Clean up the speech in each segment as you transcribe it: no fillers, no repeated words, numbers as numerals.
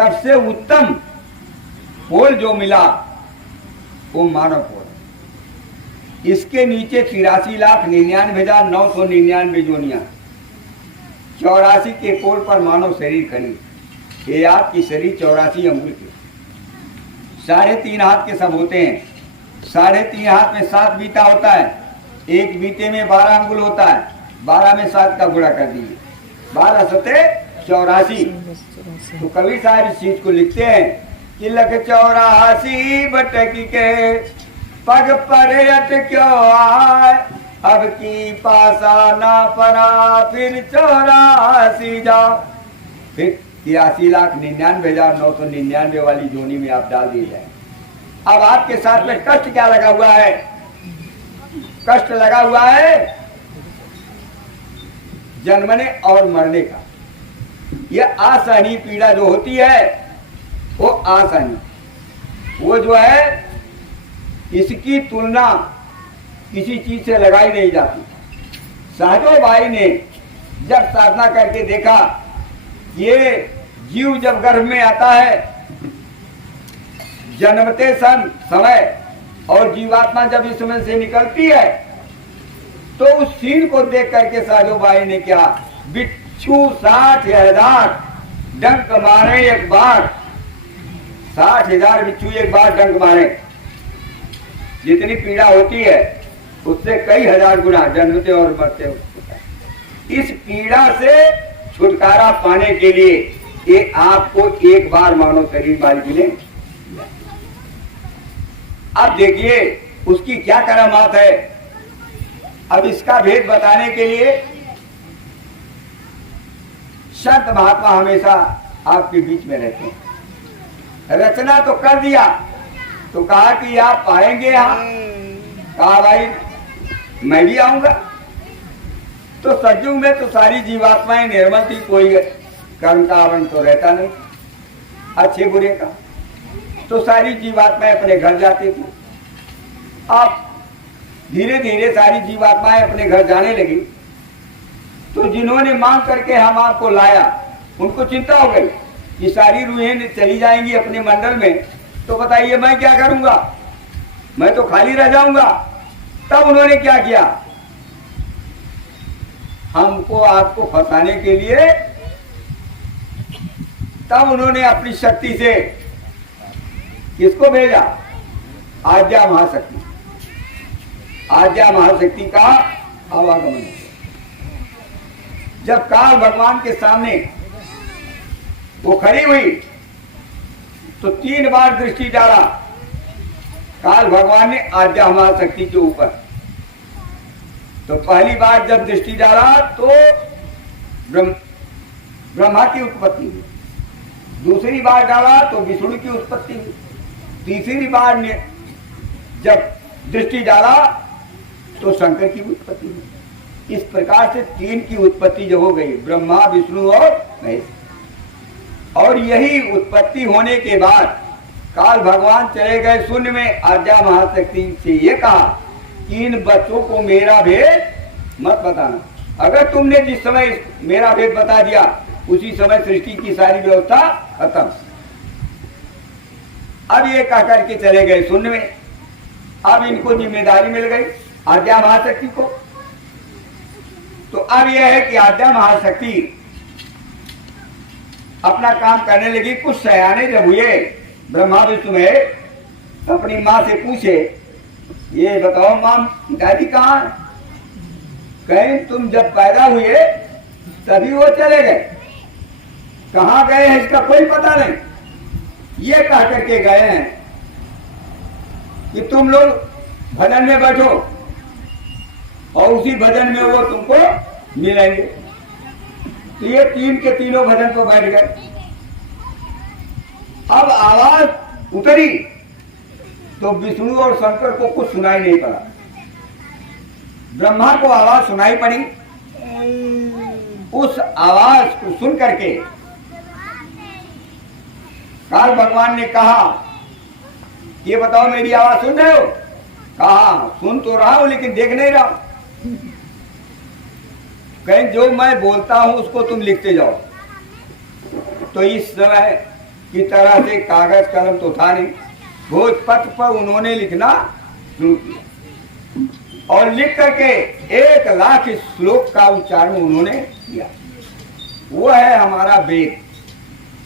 सबसे उत्तम पोल जो मिला वो मानव पोल। इसके नीचे 83,99,999 जोनियां, 84 के पोल पर मानव शरीर खड़ी। ये आपकी शरीर 84 अंगुल की, 3.5 हाथ के सब होते हैं। 3.5 हाथ में 7 बीता होता है, एक बीते में 12 अंगुल होता है, 12 में 7 का गुणा कर दीजिए, 12 सते 84। तो कबीर साहब इस चीज को लिखते हैं कि लख 84 बटकी के पग पर क्यों आए, अब की पासा ना परा फिर 84 जा। फिर 83,99,999 वाली जोनी में आप डाल दिए जाए। अब आपके साथ में कष्ट क्या लगा हुआ है? कष्ट लगा हुआ है जन्मने और मरने का। यह आसानी पीड़ा जो होती है वो आसानी, वो जो है इसकी तुलना किसी चीज से लगाई नहीं जाती। सहजो भाई ने जब साधना करके देखा, ये जीव जब गर्भ में आता है जन्मते समय और जीवात्मा जब इस समय से निकलती है, तो उस सीन को देख करके साधु भाई ने क्या, बिच्छू 60,000 डंक मारे एक बार, 60,000 बिच्छू एक बार डंक मारे, जितनी पीड़ा होती है उससे कई हजार गुना जन्मते और मरते होता है। इस पीड़ा से छुटकारा पाने के लिए ये आपको एक बार मानव शरीर मालिक ने। अब देखिए उसकी क्या करामात है। अब इसका भेद बताने के लिए संत महात्मा हमेशा आपके बीच में रहते हैं। रचना तो कर दिया, तो कहा कि आप आएंगे यहाँ, कहा भाई मैं भी आऊंगा। तो सज्जुग में तो सारी जीवात्माएं निर्मल थी, कोई कर्म का आवरण तो रहता नहीं अच्छे बुरे का, तो सारी जीवात्माएं अपने घर जाती थी। अब धीरे धीरे सारी जीवात्माएं अपने घर जाने लगी, तो जिन्होंने मांग करके हम आपको लाया उनको चिंता हो गई कि सारी रूहें चली जाएंगी अपने मंडल में, तो बताइए मैं क्या करूंगा, मैं तो खाली रह जाऊंगा। तब उन्होंने क्या किया, हमको आपको फंसाने के लिए, तब उन्होंने अपनी शक्ति से किसको भेजा, आज्ञा महाशक्ति। आज्ञा महाशक्ति का आवागमन। जब काल भगवान के सामने वो खड़ी हुई तो 3 बार दृष्टि डाला काल भगवान ने आज्ञा महाशक्ति के ऊपर। तो पहली बार जब दृष्टि डाला तो ब्रह्मा की उत्पत्ति हुई, दूसरी बार डाला तो विष्णु की उत्पत्ति हुई, तीसरी बार ने जब दृष्टि डाला तो शंकर की उत्पत्ति हुई। इस प्रकार से 3 की उत्पत्ति जो हो गई, ब्रह्मा विष्णु और महेश। और यही उत्पत्ति होने के बाद काल भगवान चले गए शून्य में। आज्ञा महाशक्ति से ये कहा कि इन बच्चों को मेरा भेद मत बताना। अगर तुमने जिस समय मेरा भेद बता दिया उसी समय सृष्टि की सारी व्यवस्था खत्म। अब ये कह करके चले गए शून्य में। अब इनको जिम्मेदारी मिल गई आज्ञा महाशक्ति को। तो अब यह है कि आज्ञा महाशक्ति अपना काम करने लगी। कुछ सयाने जब हुए ब्रह्मा विष्णु में, तो अपनी माँ से पूछे, ये बताओ माँ पिताजी कहाँ है? कहीं तुम जब पैदा हुए तभी वो चले गए, कहाँ गए हैं इसका कोई पता नहीं। ये कह करके गए हैं कि तुम लोग भजन में बैठो और उसी भजन में वो तुमको मिलेंगे। तो ये 3 के तीनों भजन को बैठ गए। अब आवाज उतरी तो विष्णु और शंकर को कुछ सुनाई नहीं पड़ा। ब्रह्मा को आवाज सुनाई पड़ी। उस आवाज को सुन करके काल भगवान ने कहा, ये बताओ मेरी आवाज सुन रहे हो? कहा सुन तो रहा हूं लेकिन देख नहीं रहा हूं। कहीं जो मैं बोलता हूं उसको तुम लिखते जाओ। तो इस समय की तरह से कागज कलम तो था नहीं, भोजपत्र पर उन्होंने लिखना शुरू किया और लिख करके 1,00,000 श्लोक का उच्चारण उन्होंने किया। वो है हमारा वेद।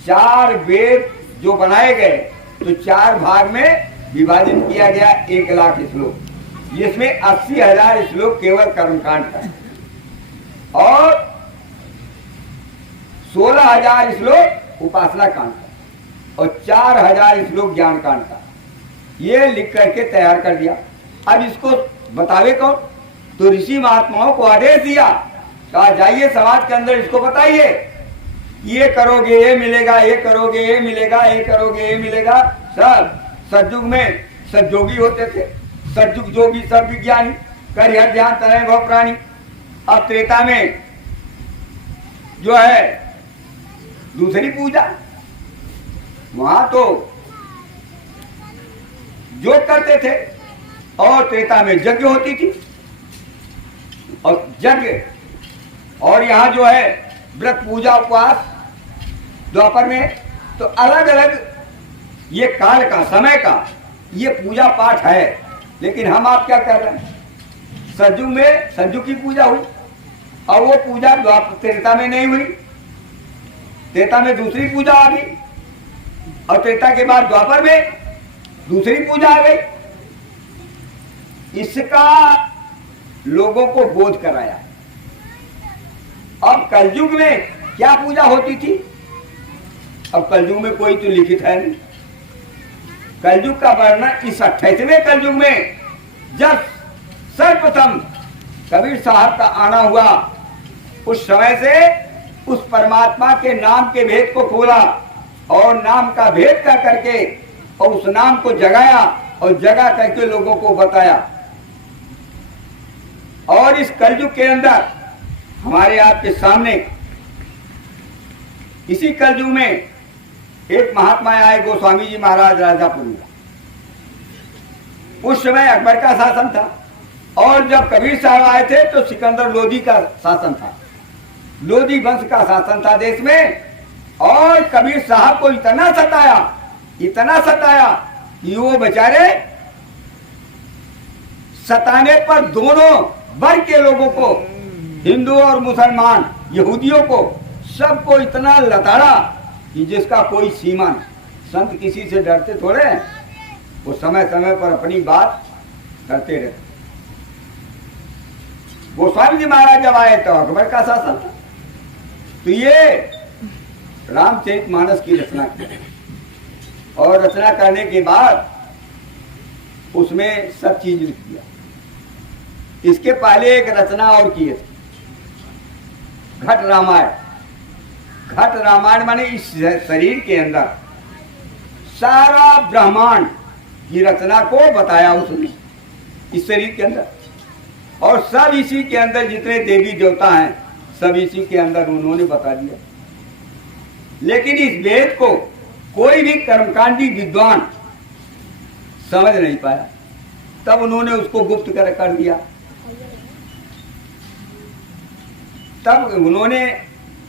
4 वेद जो बनाए गए तो 4 भाग में विभाजित किया गया 1,00,000 श्लोक, जिसमें 80,000 श्लोक केवल कर्मकांड का और 16,000 श्लोक उपासना कांड का और 4,000 श्लोक ज्ञान कांड का। ये लिख करके तैयार कर दिया। अब इसको बतावे कौन? तो ऋषि महात्माओं को आदेश दिया, कहा जाइए समाज के अंदर इसको बताइए, ये करोगे ये मिलेगा, ये करोगे ये मिलेगा, ये करोगे ये मिलेगा। सब सतयुग में सतयोगी होते थे, सतयुग जोगी सब विज्ञानी, कर हर ध्यान तनय भव प्राणी। अब त्रेता में जो है दूसरी पूजा, वहां तो जो करते थे और त्रेता में यज्ञ होती थी और यज्ञ, और यहाँ जो है व्रत पूजा उपवास। द्वापर में तो अलग अलग ये काल का समय का ये पूजा पाठ है, लेकिन हम आप क्या कर रहे हैं? सतयुग में सतयुग की पूजा हुई और वो पूजा द्वापर त्रेता में नहीं हुई, त्रेता में दूसरी पूजा आ गई और त्रेता के बाद द्वापर में दूसरी पूजा आ गई। इसका लोगों को बोध कराया। अब कलयुग में क्या पूजा होती थी? अब कलयुग में कोई तो लिखित है नहीं। कलयुग का वर्णन इस 28वें कलयुग में जब सर्वप्रथम कबीर साहब का आना हुआ, उस समय से उस परमात्मा के नाम के भेद को खोला और नाम का भेद कर करके और उस नाम को जगाया और जगा करके लोगों को बताया। और इस कलयुग के अंदर हमारे आपके सामने इसी कलयुग में एक महात्मा आए, गोस्वामी जी महाराज राजापुर में। उस समय अकबर का शासन था और जब कबीर साहब आए थे तो सिकंदर लोधी का शासन था, लोधी वंश का शासन था देश में। और कबीर साहब को इतना सताया कि वो बेचारे सताने पर दोनों वर्ग के लोगों को, हिंदू और मुसलमान, यहूदियों को, सबको इतना लताड़ा कि जिसका कोई सीमा नहीं। संत किसी से डरते थोड़े हैं, वो समय समय पर अपनी बात करते रहते। गोस्वामी जी महाराज जब आए तो अकबर का शासन था, तो ये रामचरितमानस की रचना की और रचना करने के बाद उसमें सब चीज लिख दिया। इसके पहले एक रचना और किए थे, घट रामायण। घट रामायण माने इस शरीर के अंदर सारा ब्रह्मांड की रचना को बताया उसने, इस शरीर के अंदर। और सब इसी के अंदर जितने देवी देवता हैं सब इसी के अंदर उन्होंने बता दिया। लेकिन इस वेद को कोई भी कर्मकांडी विद्वान समझ नहीं पाया, तब उन्होंने उसको गुप्त कर दिया। तब उन्होंने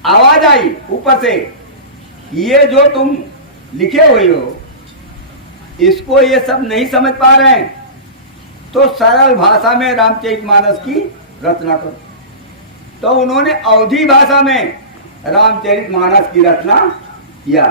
आवाज आई ऊपर से, ये जो तुम लिखे हुए हो इसको ये सब नहीं समझ पा रहे हैं, तो सरल भाषा में रामचरितमानस की रचना करो। तो उन्होंने अवधी भाषा में रामचरितमानस की रचना किया।